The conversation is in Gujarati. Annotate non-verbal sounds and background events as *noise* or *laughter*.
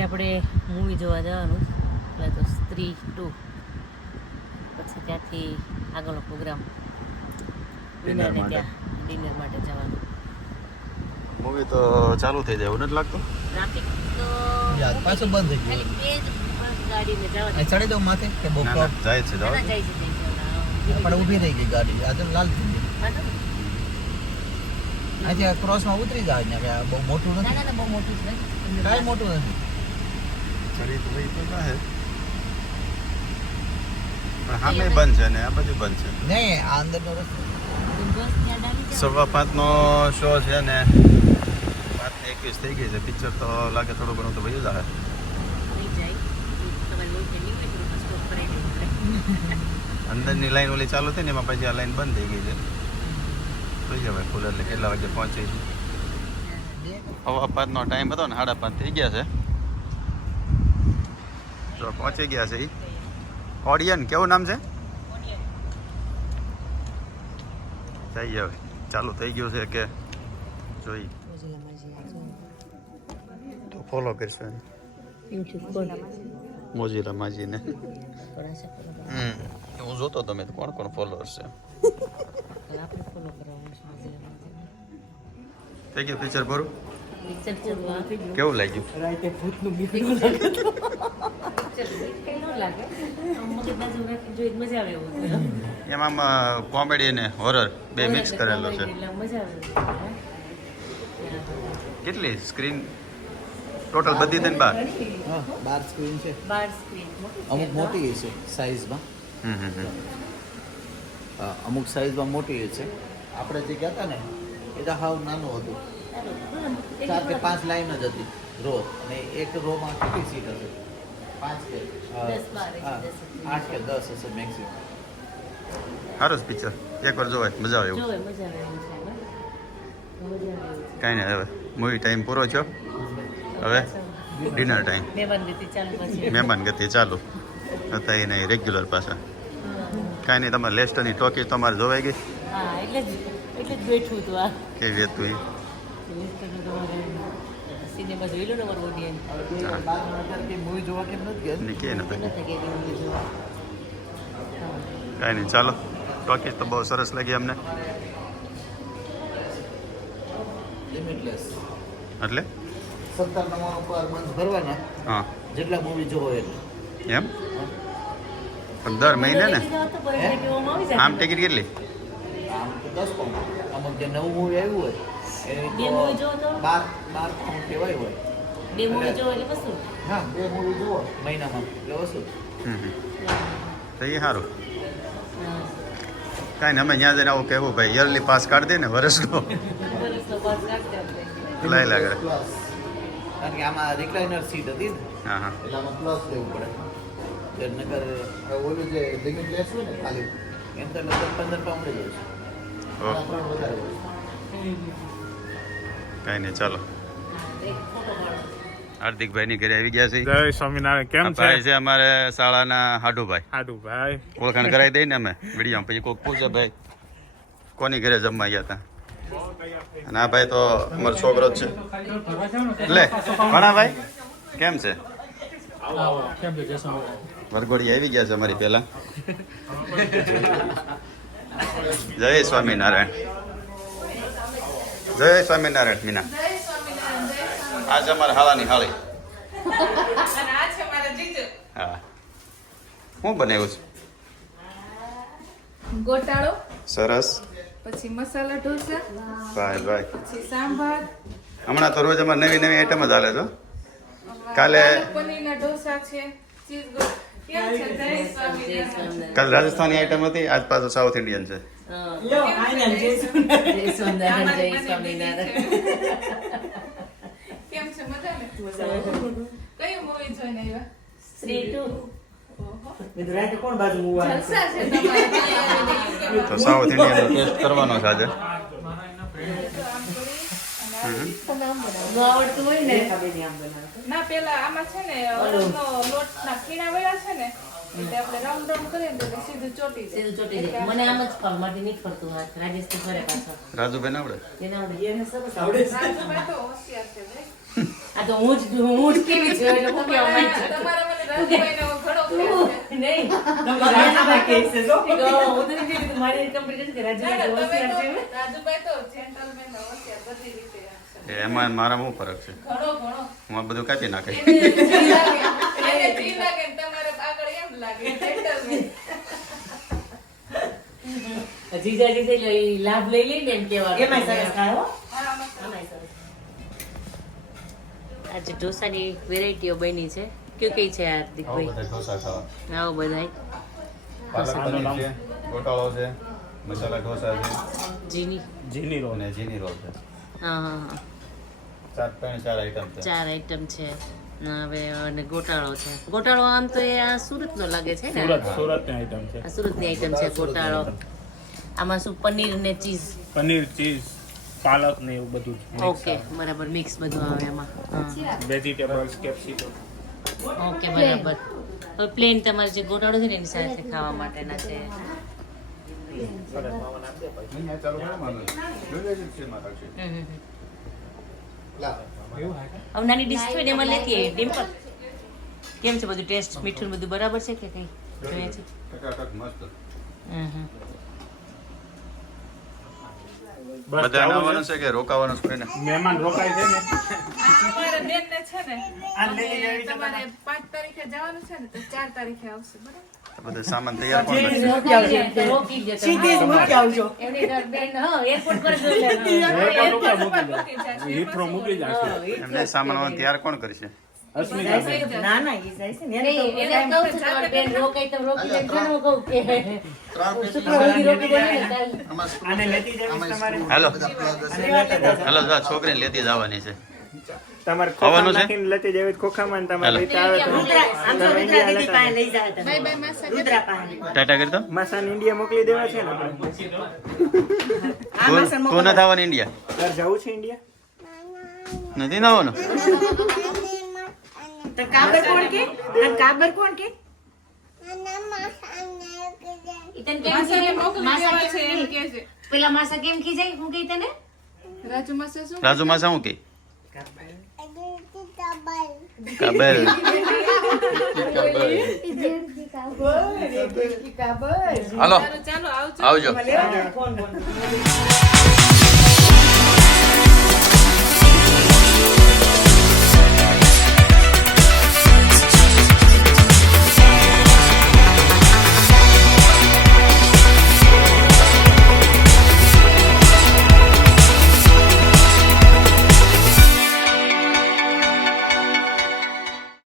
આપણે મૂવી જોવા જવાનું. એટલે તો સ્ત્રી ટુ પછી ત્યાંથી આગળનો પ્રોગ્રામ ડિનરને ત્યાં ડિનર માટે જવાનું. મૂવી તો ચાલુ થઈ જાય એવું નથી લાગતું? ટ્રાફિક તો પાછું બંધ થઈ ગયું. ખાલી બે ગાડીને જવા ચડી દઉં માથે કે બહુ ના ના જાય છે જાય છે પણ ઊભી રહી ગઈ ગાડી. આજે લાલ થઈ ગઈ. ક્રોસમાં ઉતરી જાય ને બહુ મોટું ના નથી? ના ના બહુ મોટું છે કાંઈ મોટું નથી. તો વહી તો ના પણ સામે બંધ છે ને આ બાજુ બંધ છે. નહીં આ અંદરનો રસ્તો. સવા પાંચ નો શો છે ને પાંચ ને એકવીસ થઈ ગઈ છે. પિક્ચર તો લાગે થોડું ઘણું તો ભાઈ જાય. અંદરની લાઈન ઓલી ચાલુ થઈ ને એમાં પછી આ લાઈન બંધ થઈ ગઈ છે. જોઈ જવાય ફૂલ એટલે કેટલા વાગે પહોંચી હવા પાંચનો ટાઈમ હતો ને સાડા પાંચ થઈ ગયા છે. તો પહોંચી ગયા છે ઈ ઓડિયન કેવું નામ છે જઈએ હવે ચાલુ થઈ ગયું છે કે જોઈ તો ફોલો કરશું એને યુટ્યુબ કોણ મોજીલા માજીને થોડા છે ફોલો કરવા હમ હું જોતો તમે કોણ કોણ ફોલોઅર્સ છે આપણે ફોલો કરવાનું છે થઈ ગયું પિક્ચર પૂરું કેવું લાગ્યું? કેવું લાગે આમ મગજ બાજુ રાખીને જોઈ મજા આવે એવું છે. એમાં કોમેડી ને હોરર બે મિક્સ કરેલો છે. કેટલી સ્ક્રીન ટોટલ બધી થઈને બાર? બાર સ્ક્રીન છે. બાર સ્ક્રીન અમુક મોટી છે સાઈઝમાં. અમુક સાઈઝમાં મોટી છે. આપણે જે કહેતા હતા ને એ તો હાવ નાનું હતું. ચાર કે પાંચ લાઈન જ હતી રો અને એક રોમાં કેટલી સીટ હશે? પાંચ કે. આઠ કે દસ હશે મેક્સિમમ સારું છે પિક્ચર એકવાર જોવાય મજા આવે એવું. છે છે કાંઈ નહીં હવે મૂવી ટાઈમ પૂરો થયો. હવે ડિનર ટાઈમ મહેમાન ગતિ ચાલુ પછી. મહેમાન ગતિ ચાલુ. હતા એ નહીં રેગ્યુલર પાછા. કાંઈ નહીં તમારે લેસ્ટની ટોકી તમારે જોવાઈ ગઈ? હા એટલે જ એટલે જ બેઠું હતું આ. કેવી હતું? એ સિનેમા જોઈ લો ને મારું ઓડિયન્સ મૂવી જોવા કેમ નથી ગયા ને કે નથી. કાંઈ નહીં ચાલો. ટોકીસ તો બહુ સરસ લાગી અમને. એટલે? સત્તર નવ્વાણું પર મંથ ભરવાના. હા. જેટલા મૂવી જોવો એટલે. એમ? પણ દર મહિને ને. આમ ટિકિટ કેટલી? આમ તો દસ અમુક જે નવું મૂવી આવ્યું હોય બે મૂવી જોવો તો? બાર બાર પાઉન્ડ કહેવાય હોય. બે મૂવી જોવો એટલે વસ્તુ હા બે મૂવી જુઓ. મહિનામાં. એટલે વસ્તુ. તો એ સારું કાંઈ નહીં અમે ત્યાં જઈને આવું કહેવું ભાઈ યરલી પાસ કાઢી દે ને વર્ષનો. *laughs* લાઈ લાગે. પ્લસ કારણ કે આમાં રિક્લાઇનર સીટ હતી ને. હા હા. એટલે આમાં પ્લસ લેવું પડે. તે ઓલું જે લિમિટ લેસ હોય ને ખાલી એમ તો લગભગ પંદર પાઉન્ડ જ હોય છે. વધારે હોય કાંઈ નહીં ચાલો. હાર્દિકભાઈની ઘરે આવી ગયા છે. જય સ્વામિનારાયણ કેમ ભાઈ છે? છે અમારે શાળાના હાડુભાઈ. હાડુભાઈ. ભાઈ ઓળખાણ કરાવી દઈ ને અમે વીડિયો પછી કોઈક પૂછે ભાઈ કોની ઘરે જમવા ગયા હતા અને આ ભાઈ તો અમારો છોકરો જ છે. લે ઘણા ભાઈ કેમ છે? વરઘોડી આવી ગયા છે અમારી પહેલા. જય સ્વામિનારાયણ. જય સ્વામિનારાયણ મીના. આજે અમારા હાલાની હાળી હા. હું બનાવ્યું છું? ગોટાળો સરસ. પછી મસાલા ઢોસા ભાઈ ભાઈ. પછી સાંભાર. હમણાં તો રોજ અમારે નવી નવી આઈટમ જ હાલે છો કાલે પનીરના ઢોસા છે ચીઝ. કાલે રાજસ્થાની આઈટમ હતી આજ પાછું સાઉથ ઇન્ડિયન છે. હા. કેમ છે? જય સ્વામિનારાયણ જય સ્વામિનારાયણ કેમ છે મજા ને કયું મૂવી જોઈને આવ્યા સ્ત્રી ટુ ઓહો. કોણ બાજુ મુવા જલસા છે તમારા તો સાઉથ ઇન્ડિયનનો ટેસ્ટ કરવાનો છે આજે આવડતું હોય ને ના પેલા આમાં છે ને લોટ ના ખીણા વળ્યા છે ને એટલે આપણે રાઉન્ડ રાઉન્ડ કરીએ ને એટલે સીધું ચોટી જાય. સીધું ચોટી જાય. મને આમ જ ફાવ માટી નહીં ફરતું હાથ રાજેશ તો ફરે પાછો. રાજુભાઈ આવડે? એને આવડે. એને સરસ આવડે રાજુભાઈ તો હોશિયાર છે ભાઈ. આ તો હું જ હું જ કેવી છું એટલે હું કેવા માંગુ છું. તમારા મને રાજુભાઈને હવે ઘણો પ્રેમ છે. રાજુભાઈ કહે છે જો. હું તો કીધું, મારી કંપની કે ના, ના, રાજુભાઈ હોશિયાર છે. રાજુભાઈ તો gentleman હોશિયાર બધી રીતે એમાં મારા શું ફરક છે? ઘણો ઘણો. હું આ બધું કાપી નાખે. એને જી લાગે એને જી લાગે ને તમારે આગળ એમ લાગે gentleman. જીજા જીજા એટલે ઈ લાભ લઈ લઈને એમ સરસ. આજે ઢોસાની વેરાયટીઓ બની છે. કયું કઈ છે હાર્દિક ભાઈ ઢોસા ખાવા. આવો બધાય. પાલક પનીર છે ગોટાળો છે મસાલા ઢોસા છે. જીની જીની રોલ. અને જીની રોલ છે. હા હા હા. ચાર આઈટમ છે. ચાર આઈટમ છે. હવે અને ગોટાળો છે. ગોટાળો આમ તો એ આ સુરતનો લાગે છે ને? સુરત સુરતની આઈટમ છે. આ સુરતની આઈટમ છે ગોટાળો. આમાં શું પનીર ને ચીઝ? પનીર ચીઝ પાલક ને એવું બધું ઓકે બરાબર મિક્સ બધું આવે એમાં. હા. વેજીટેબલ્સ કેપ્સિકમ ઓકે બરાબર. હવે પ્લેન તમારે જે ગોટાળો છે ને એની સાથે ખાવા માટેના છે. હમ, હમ, હમ. હવે નાની ડીશ હોય ને એમાં લેતી આવી ડિમ્પલ કેમ છે બધું ટેસ્ટ મીઠું બધું બરાબર છે કે કઈ? જોઈએ છે. છે. છે રોકાવાનું છે મહેમાન રોકાય છે ને? છે છે પાંચ તારીખે જવાનું છે ને તો ચાર તારીખે આવશે બરાબર? બધું સામાન તૈયાર આવજો. એમની સામાન તૈયાર કોણ કરશે? હેલો હેલો છે. ના ના એ જાય છે ને. એને તો નહીં, એને કહું છું તમારી બેન રોકાય તો રોકી જાય. ઘણા હું કહું કે ત્રણ શુક્ર સુધી રોકી જાય ને કાલ. આને લેતી જવી તમારે. હાલો. આને લેતા જાવ હાલો જા છોકરીને લેતી જવાની છે. તમારે ખાવાનું ખોખામાં નાખીને લેતી જવી ખોખામાં તમારે લઈ આવે તો રુદ્રા આમ તમે ઇન્ડિયા દીદી પાસે લઈ જાય તમે. બાય બાય માસા રુદ્રા પાસે. ટાટા કરી દો. માસાને ઇન્ડિયા મોકલી દેવા છે ને આપણે તું આવવાની ઇન્ડિયા. તાર જવું છે ઇન્ડિયા? નથી નાવાનું? તો કાબર કોણ કે? કાબર કોણ કે? માસા પેલા માસા કેમ ખીજાય? હું કહી તને? રાજુ માસા શું રાજુ માસા શું કે કાબલ હાલો આવજો. ફોન